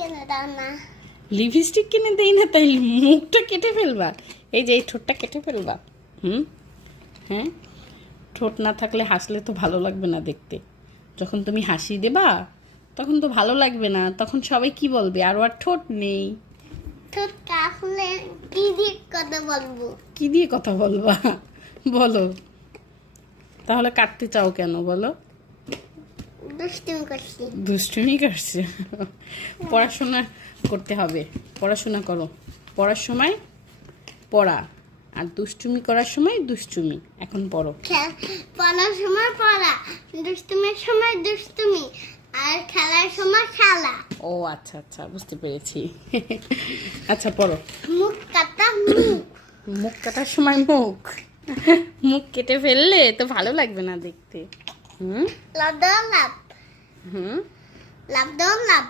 কিনে দাও না। লিপস্টিক কিনে দেই না তাই মুখটা কেটে ফেলবা? এই যে এই ঠোঁটটা কেটে ফেলবা? হ্যাঁ, ঠোঁট না থাকলে হাসলে তো ভালো লাগবে না দেখতে। যখন তুমি হাসি দেবা তখন তো ভালো লাগবে না, তখন সবাই কি বলবে, আর ঠোঁট নেই। তো তাহলে কি দিয়ে কথা বলবো? কি দিয়ে কথা বলবা বলো? তাহলে কাটতে চাও কেন বলো? দুষ্টুমি করছি। দুষ্টুমি করছে। পড়াশোনা করতে হবে, পড়াশোনা করো। পড়ার সময় পড়া, আর দুষ্টুমি করার সময় দুষ্টুমি। এখন পড়ো। পড়ার সময় পড়া, দুষ্টুমির সময় দুষ্টুমি, আর খেলার সময় খেলা। ও আচ্ছা আচ্ছা, বুঝতে পেরেছি। আচ্ছা পড়ো। মুখ কাটা মুখ। মুখ কাটার সময় মুখ, মুখ কেটে ফেললে তো ভালো লাগবে না দেখতে। লাভ দাও লাভ। হুম লাভ দাও লাভ।